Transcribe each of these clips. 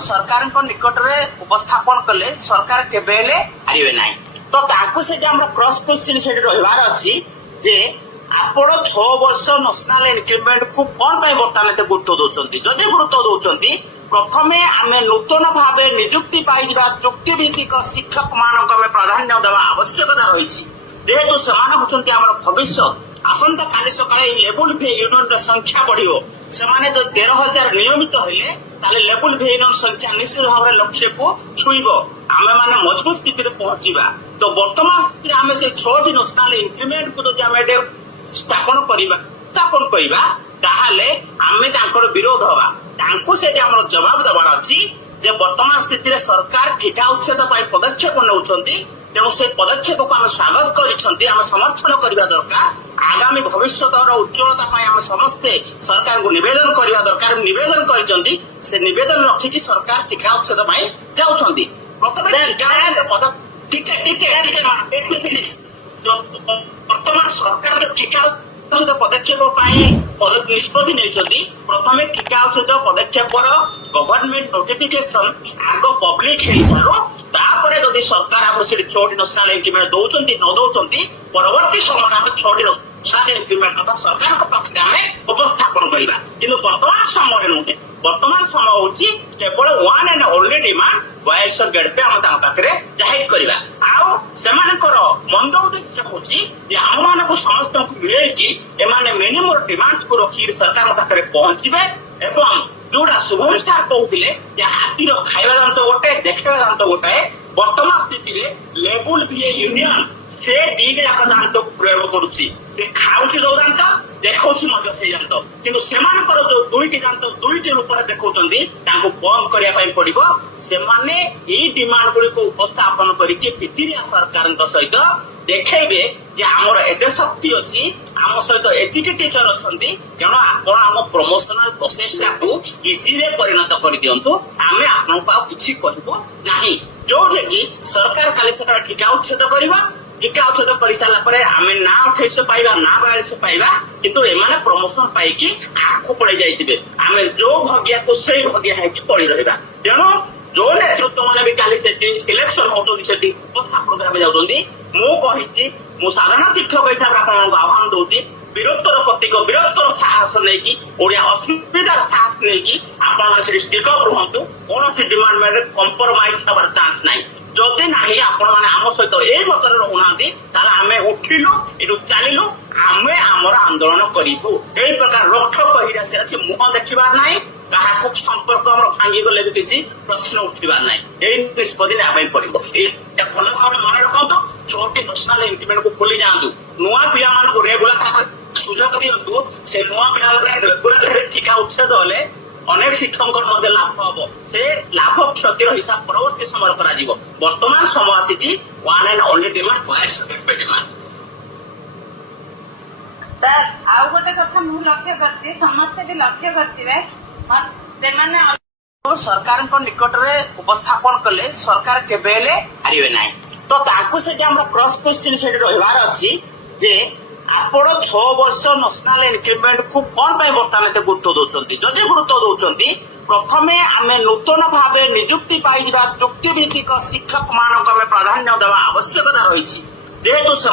सरकार निकट में उपस्थापन कले सरकार केबे हारे ना तो से क्रॉस क्वेश्चन से रही अच्छी जे आपण 6 वर्ष नेशनल इंक्रीमेंट को कौन बर्तमान गुरुत्व दौरान जदि गुरुत्व दौरान प्रथमे आम नूतन भाव निजुक्ति पाई चुक्तिभित्तिक शिक्षक मान प्राधान्य देवा आवश्यकता रही जेहेतु से भविष्य आसंता काली सकाळे लेवल भे यूनियन संख्या बढ़ियो से 13,000 नियमित होइले ताले लेवल भे यूनियन संख्या निश्चित भाव लक्ष्य को छुईब आमे माने मजबूत स्थिति रे पहुंचीबा तो वर्तमान स्थिति आमे से 6 नेशनल इंक्रीमेंट को जदि आमे स्थापन करिबा ताहाले आमे तांकर विरोध हवा तांको से हमर जवाब देबार अछि जे वर्तमान स्थिति रे सरकार ठिका उच्छेद पाई पदक्षेप नउछंती तेणु से पदक्षेप को आम स्वागत करिसंती आम समर्थन करबा दरकार आगामी भविष्यतर उज्ज्वलता पाई आम समस्ते सरकार को निवेदन करबा दरकार निवेदन करिसंती से निवेदन रखिकी सरकार ठिका उच्छेद पाई जाउछंती प्रथमे वर्तमान सरकार जो ठिका उच्छेद पदक्षेप पाई निष्पत्ति नहीं प्रथमे ठिका उच्छेद पदक्षेप गवर्नमेंट नोटिफिकेशन आग पब्लिक हो सारो तापर जदि सरकार आम से 6 नेशनल इंक्रीमेंट दौरान न दौरान परवर्ती समय आम 6 नेशनल इंक्रीमेंट कथा सरकार पाखे आम उपस्थापन करवा कि वर्तमान समय नुहे वर्तमान समय हूँ केवल वन एंड ओनली डिमांड वॉइस गेट पे आम पाखे जाहिर करवा आउ से मंद उद्देश्य हूँ आम मान समस्त मिले मिनिमम डिमांड को रखी सरकार पाखे पहुंचे एवं जोड़ा शुभम सार कहते हाथीर खाଇବା ଦାନ୍ତ गोटे देखा दांत गोटे वर्तमान स्थिति लेवल भी यूनियन से दीटे जाक दांत प्रयोग करुच्ची खाऊँ जो दांत देखा से दांत कि जो दुईटी दांत दुईटी रूप में देखा बंद करने पड़ो से डिमांड गुड़ी को उपस्थापन करके सरकार सहित देखेबे जे आमर एते शक्ति अच्छी आम सहित एतिके टीचर अच्छा तेणु आपण आम प्रमोशनल प्रोसेस को इजी रे परिणत कर दिंतु आम आपको किसी कहबो नहीं जो कि सरकार काली सकाळ ठिका उच्छेद करबा टीका उच्छेद कर सारा आम ना 2800 पाइबा ना 4200 पाइबा किंतु एमाने प्रमोशन पाइकी आगू पड़े जाइए आम जो भाग्या को से भाग्या है पड़ी रहा तेणु जो नेतृत्व मैंने भी काली इलेक्शन होती उपस्थापन जाऊँगी मु साधारण शिक्षक हिसाब से आह्वान दूसरी वीरत्वर प्रतीक वीरत्वर साहस नहीं ओडिया असुविधार साहस नहीं आपड़ी स्टिकअप रुहतु कौन डिमांड में कंप्रोमाइज हमार चांस ना जदि ना आपण मैंने आम सहित यही मतर रहना आम उठिलु यू चलू आम आमर आंदोलन करूँ यही प्रकार रोकठोक हिरासी अच्छे मुह देखा ना क्या संपर्क भांगी गले भी किसी प्रश्न उठा ना यही निष्पत्ति ना पड़ो भल भाव मन रखु 6 नेशनल इंक्रीमेंट को खोली जातु नुआ पिला मान रेगुलर सुजोग दिंतु से नुआ पिला रेगुलर ठिका उच्छेद हेले अनेक शिक्षक लाभ हम से लाभ क्षतिर हिसाब परवर्ती समय कर वर्तमान समय आसी one and only demand voice demand आउ गोटे कथा मु लक्ष्य करछि समस्त भी लक्ष्य करथिबे सरकार निकट में उपस्थापन कले सरकार केबे हारे ना तो से क्रॉस क्वेश्चन से रही अच्छी जे आपण 6 वर्ष नेशनल इंक्रीमेंट को कौन बर्तमान गुरुत्व दौरान जदि गुरुत्व दौरान प्रथमे आम नूतन भाव निजुक्ति पाई चुक्तिभित्तिक शिक्षक मान प्राधान्य देवा आवश्यकता रही जेहेतु से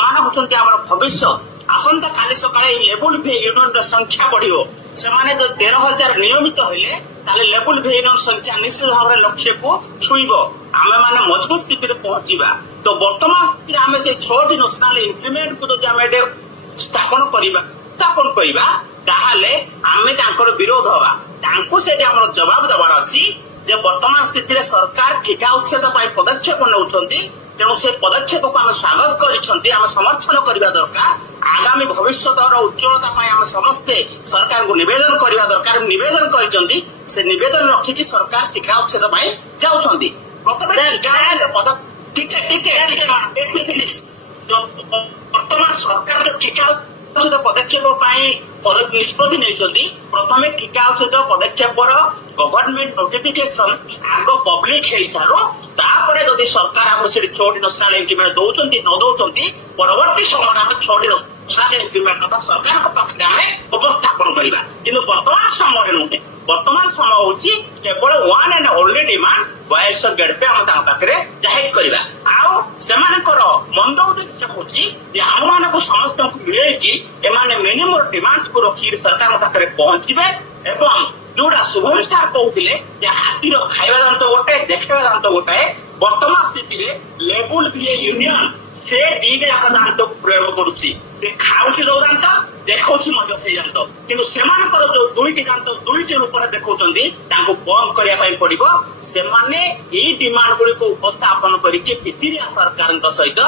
भविष्य आसंता काली सकाळे लेवल भे यूनियन संख्या बढ़ियो से 13,000 नियमित होइले ताले लेवल भे यूनियन संख्या निश्चित भाव लक्ष्य को छुईब आमे माने मजबूत स्थिति रे पहुंचीबा तो वर्तमान स्थिति आम से 6 नेशनल इंक्रीमेंट को जदि आमे स्थापन करिबा ताहाले आमे तांकर विरोध हवा तांको से हमर जवाब देबार अछि जे वर्तमान स्थिति रे सरकार ठिका उच्छेद पाई पदक्षेप नउछंती तेणु से पदक्षेप को आम स्वागत करिसंती आम समर्थन करबा दरकार आगामी भविष्यतर उज्ज्वलता पाई आम समस्ते सरकार को निवेदन करबा दरकार निवेदन करिसंती से निवेदन रखिकी सरकार ठिका उच्छेद पाई जाउछंती प्रथमे वर्तमान सरकार जो ठिका उच्छेद पदक्षेप निष्पत्ति नहीं प्रथमे ठिका उच्छेद पदक्षेप गवर्नमेंट नोटिफिकेशन आग पब्लिक हो सारो तापर जदि सरकार आम से 6 नेशनल इंक्रीमेंट दौरान न दौरान परवर्ती समय आम 6 नेशनल इंक्रीमेंट कथा सरकार पाखे आम उपस्थापन करवा कि वर्तमान समय नुहे ବର୍ତ୍ତମାନ ସମୟ ହଉଛି କେବଳ ୱାନ୍ ଆଣ୍ଡ ଓନ୍ଲି ଡିମାଣ୍ଡ ବୟସ ଗେଡ୍ପେ ଆମେ ତାଙ୍କ ପାଖରେ ଜାହିର କରିବା। ଆଉ ସେମାନଙ୍କର ମନ୍ଦ ଉଦ୍ଦେଶ୍ୟ ହଉଛି ଯେ ଆମମାନଙ୍କୁ ସମସ୍ତଙ୍କୁ ମିଳେଇକି ଏମାନେ ମିନିମମ୍ ଡିମାଣ୍ଡକୁ ରଖିକି ସରକାରଙ୍କ ପାଖରେ ପହଞ୍ଚିବେ ଏବଂ ଯୋଉଟା ଶୁଭମ ସାର୍ କହୁଥିଲେ ଯେ ହାତୀର ଖାଇବା ଦାନ୍ତ ଗୋଟେ ଦେଖେଇବା ଦାନ୍ତ ଗୋଟାଏ, ବର୍ତ୍ତମାନ ସ୍ଥିତିରେ ଲେବୁଲ ବିଏ ୟୁନିୟନ ସେ ଦିଟା ଯାକ ଦାନ୍ତକୁ ପ୍ରୟୋଗ କରୁଛି। ସେ ଖାଉଛି ଯୋଉ ଦାନ୍ତ ଦେଖଉଛି ମଧ୍ୟ ସେଇ ଦାନ୍ତ, କିନ୍ତୁ ସେମାନଙ୍କର ଯୋଉ ଦୁଇଟି ଦାନ୍ତ ଦୁଇଟି ରୂପରେ ଦେଖାଉଛନ୍ତି ତାଙ୍କୁ ବନ୍ଦ କରିବା ପାଇଁ ପଡିବ। ସେମାନେ ଏଇ ଡିମାଣ୍ଡ ଗୁଡିକୁ ଉପସ୍ଥାପନ କରିକି ଭିତିରିଆ ସରକାରଙ୍କ ସହିତ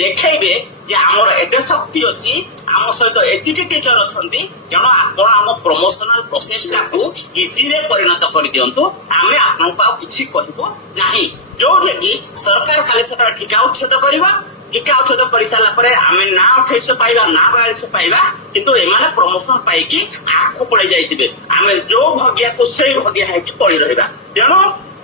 ଦେଖେଇବେ ଯେ ଆମର ଏତେ ଶକ୍ତି ଅଛି, ଆମ ସହିତ ଏତିକି ଟିଚର ଅଛନ୍ତି, ତେଣୁ ଆପଣ ଆମ ପ୍ରମୋସନାଲ ପ୍ରୋସେସଟାକୁ ଇଜିରେ ପରିଣତ କରିଦିଅନ୍ତୁ, ଆମେ ଆପଣଙ୍କୁ ଆଉ କିଛି କହିବୁ ନାହିଁ। ଯୋଉଠି କି ସରକାର ଖାଲି ସେଟା ଠିକା ଉଚ୍ଛେଦ କରିବା, ଟିକା ଔଷଧ କରିସାରିଲା ପରେ ଆମେ ନା 2800 ପାଇବା ନା 4200 ପାଇବା, କିନ୍ତୁ ଏମାନେ ପ୍ରମୋସନ ପାଇକି ଆଗକୁ ପଳେଇ ଯାଇଥିବେ। ଆମେ ଯୋଉ ଭଗିଆକୁ ସେଇ ଭଗିଆ ହେଇକି ପଡି ରହିବା। ତେଣୁ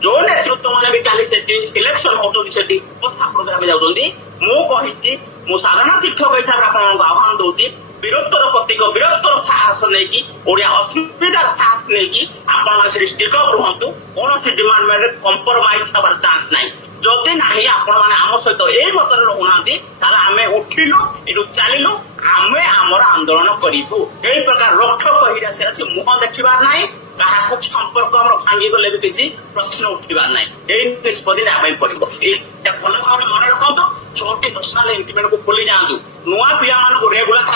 ଯୋଉ ନେତୃତ୍ୱ ମାନେ ବି କାଲି ସେଠି ସିଲେକ୍ସନ ହଉଛନ୍ତି ସେଠି କଥା ପ୍ରୋଗ୍ରାମରେ ଯାଉଛନ୍ତି, ମୁଁ କହିଛି ମୁଁ ସାଧାରଣ ଶିକ୍ଷକ ହିସାବରେ ଆପଣଙ୍କୁ ଆହ୍ୱାନ ଦଉଛି ବୀରତ୍ୱର ପ୍ରତୀକ ବୀରତ୍ୱର ସାହସ ନେଇକି ଓଡିଆ ଅସୁବିଧାର ସାହସ ନେଇକି ଆପଣମାନେ ସେଠି ସ୍ଟିକ ଅପ୍ ରୁହନ୍ତୁ। କୌଣସି ଡିମାଣ୍ଡ କମ୍ପ୍ରମାଇଜ ହେବାର ଚାନ୍ସ ନାହିଁ। ଯଦି ନାହିଁ ଆପଣମାନେ ଆମ ସହିତ ଏଇ ମତରେ ରହୁନାହାନ୍ତି ତାହେଲେ ଆମେ ଉଠିଲୁ ଏଠୁ ଚାଲିଲୁ, ଆମେ ଆମର ଆନ୍ଦୋଳନ କରିବୁ। ଏଇ ପ୍ରକାର ରକ୍ଷ କହିରା ସେ ଅଛି, ମୁହଁ ଦେଖିବାର ନାହିଁ, କାହାକୁ ସମ୍ପର୍କ ଆମର ଭାଙ୍ଗିଗଲେ ବି କିଛି ପ୍ରଶ୍ନ ଉଠିବାର ନାହିଁ। ଏଇ ନିଷ୍ପତ୍ତି ନେବା ପାଇଁ ପଡିବ। ଏଇଟା ଭଲ ଭାବରେ ମନେ ରଖନ୍ତୁ। 6ଟି ନ୍ୟାସନାଲ ଇନକ୍ରିମେଣ୍ଟକୁ ଭୁଲି ଯାଆନ୍ତୁ। ନୂଆ ପିଲାମାନଙ୍କୁ ରେଗୁଲାର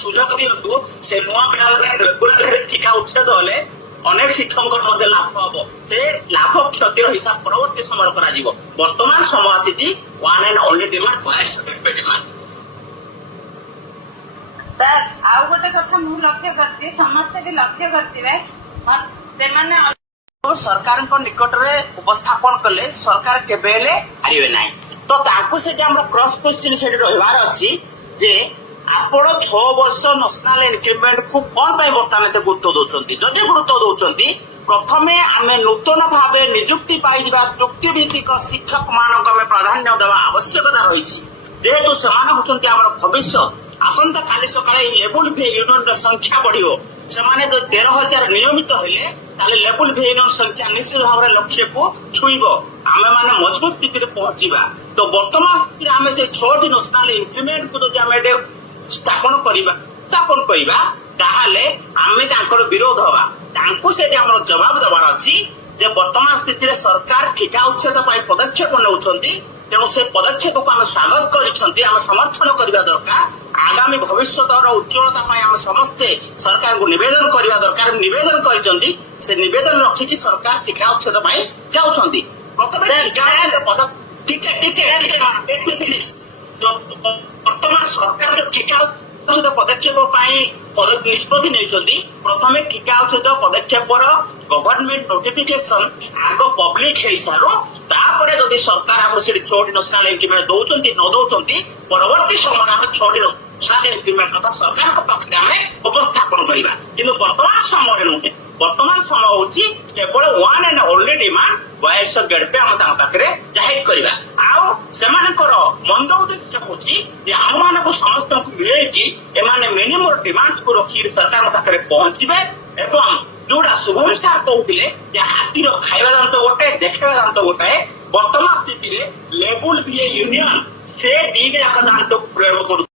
ସୁଯୋଗ ଦିଅନ୍ତୁ। ସେ ନୂଆ ପିଲାମାନେ ରେଗୁଲାର ଠିକା ଉଚ୍ଛେଦ ହେଲେ ଅନେକ ଶିକ୍ଷକଙ୍କର ମଧ୍ୟ ଲାଭ ହବ। ସେ ଲାଭ କ୍ଷତିର ହିସାବ ପରବର୍ତ୍ତୀ ସମୟରେ କରାଯିବ। ବର୍ତ୍ତମାନ ସମୟ ଆସିଛି ୱାନ୍ ଆଣ୍ଡ ଓନ୍ଲି ଡିମାଣ୍ଡ ବୟସ ଗେଡ୍ପେ ଡିମାଣ୍ଡ। ସାର୍ ଆଉ ଗୋଟେ କଥା ମୁଁ ଲକ୍ଷ୍ୟ କରିଛି, ସମସ୍ତେ ବି ଲକ୍ଷ୍ୟ କରିଥିବେ, ସେମାନେ ସରକାରଙ୍କ ନିକଟରେ ଉପସ୍ଥାପନ କଲେ ସରକାର କେବେ ହେଲେ ହାରିବେ ନାହିଁ। ତ ତାଙ୍କୁ ସେଠି ଆମର କ୍ରସ୍ କ୍ୱେଶ୍ଚିନ୍ ସେଠି ରହିବାର ଅଛି ଯେ ଆପଣ 6 ବର୍ଷ ନ୍ୟାସନାଲ ଇନକ୍ରିମେଣ୍ଟକୁ କଣ ପାଇଁ ବର୍ତ୍ତମାନ ଏତେ ଗୁରୁତ୍ୱ ଦଉଛନ୍ତି? ଯଦି ଗୁରୁତ୍ୱ ଦଉଛନ୍ତି, ପ୍ରଥମେ ଆମେ ନୂତନ ଭାବେ ନିଯୁକ୍ତି ପାଇଥିବା ଚୁକ୍ତିଭିତ୍ତିକ ଶିକ୍ଷକ ମାନଙ୍କୁ ଆମେ ପ୍ରାଧାନ୍ୟ ଦେବା ଆବଶ୍ୟକତା ରହିଛି। ଯେହେତୁ ସେମାନେ ହଉଛନ୍ତି ଆମର ଭବିଷ୍ୟତ। ଆସନ୍ତା କାଲି ସକାଳେ ଲେବୁଲ ଭି ୟୁନିୟନର ସଂଖ୍ୟା ବଢିବ। ସେମାନେ ଯଦି 13,000 ନିୟମିତ ହେଲେ ତାହେଲେ ଲେବୁଲ ଭି ୟୁନିୟନ ସଂଖ୍ୟା ନିଶ୍ଚିତ ଭାବରେ ଲକ୍ଷ୍ୟକୁ ଛୁଇଁବ। ଆମେ ମାନେ ମଜବୁତ ସ୍ଥିତିରେ ପହଞ୍ଚିବା। ତ ବର୍ତ୍ତମାନ ସ୍ଥିତିରେ ଆମେ ସେ 6ଟି ନ୍ୟାସନାଲ ଇନକ୍ରିମେଣ୍ଟକୁ ଯଦି ଆମେ ସ୍ଥାପନ କରିବା ତାହେଲେ ଆମେ ତାଙ୍କର ବିରୋଧ ହବା। ତାଙ୍କୁ ସେଠି ଆମର ଜବାବ ଦେବାର ଅଛି ଯେ ବର୍ତ୍ତମାନ ସ୍ଥିତିରେ ସରକାର ଠିକା ଉଚ୍ଛେଦ ପାଇଁ ପଦକ୍ଷେପ ନେଉଛନ୍ତି, ତେଣୁ ସେ ପଦକ୍ଷେପକୁ ଆମେ ସ୍ୱାଗତ କରିଛନ୍ତି, ଆମେ ସମର୍ଥନ କରିବା ଦରକାର। ଆଗାମୀ ଭବିଷ୍ୟତର ଉଜ୍ଜଳତା ପାଇଁ ଆମେ ସମସ୍ତେ ସରକାରଙ୍କୁ ନିବେଦନ କରିବା ଦରକାର। ନିବେଦନ କରିଛନ୍ତି, ସେ ନିବେଦନ ରଖିକି ସରକାର ଠିକା ଉଚ୍ଛେଦ ପାଇଁ ଯାଉଛନ୍ତି। ପ୍ରଥମେ ବର୍ତ୍ତମାନ ସରକାର ଯୋଉ ଠିକା ଔଷଧ ପଦକ୍ଷେପ ପାଇଁ ନିଷ୍ପତ୍ତି ନେଇଛନ୍ତି, ପ୍ରଥମେ ଠିକା ଔଷଧ ପଦକ୍ଷେପର ଗଭର୍ଣ୍ଣମେଣ୍ଟ ନୋଟିଫିକେସନ ଆଗ ପବ୍ଲିକ ହେଇସାରୁ, ତାପରେ ଯଦି ସରକାର ଆମର ସେଠି 6ଟି ନ୍ୟାସନାଲ ଇନକ୍ରିମେଣ୍ଟ ଦଉଛନ୍ତି ନ ଦଉଛନ୍ତି, ପରବର୍ତ୍ତୀ ସମୟରେ ଆମେ 6ଟି ନ୍ୟାସନାଲ ଇନକ୍ରିମେଣ୍ଟ କଥା ସରକାରଙ୍କ ପାଖରେ ଆମେ ଉପସ୍ଥାପନ କରିବା। କିନ୍ତୁ ବର୍ତ୍ତମାନ ସମୟରେ ନୁହେଁ। ବର୍ତ୍ତମାନ ସମୟ ହଉଛି କେବଳ ୱାନ୍ ଆଣ୍ଡ ଓନ୍ଲି ଡିମାଣ୍ଡ ବୟସ ଗେଡ୍ପେ ଆମେ ତାଙ୍କ ପାଖରେ ଜାହିର କରିବା। ଆଉ ସେମାନଙ୍କର ମନ୍ଦ ଉଦ୍ଦେଶ୍ୟ ହଉଛି ଯେ ଆମମାନଙ୍କୁ ସମସ୍ତଙ୍କୁ ମିଳେଇକି ଏମାନେ ମିନିମମ୍ ଡିମାଣ୍ଡକୁ ରଖିକି ସରକାରଙ୍କ ପାଖରେ ପହଞ୍ଚିବେ ଏବଂ ଯୋଉଟା ଶୁଭମ ସାର୍ କହୁଥିଲେ ଯେ ହାତୀର ଖାଇବା ଦାନ୍ତ ଗୋଟେ ଦେଖେଇବା ଦାନ୍ତ ଗୋଟାଏ, ବର୍ତ୍ତମାନ ସ୍ଥିତିରେ ଲେବୁଲ ବିଏ ୟୁନିୟନ ସେ ଦିଟା ଯାକ ଦାନ୍ତକୁ ପ୍ରୟୋଗ କରୁଛି।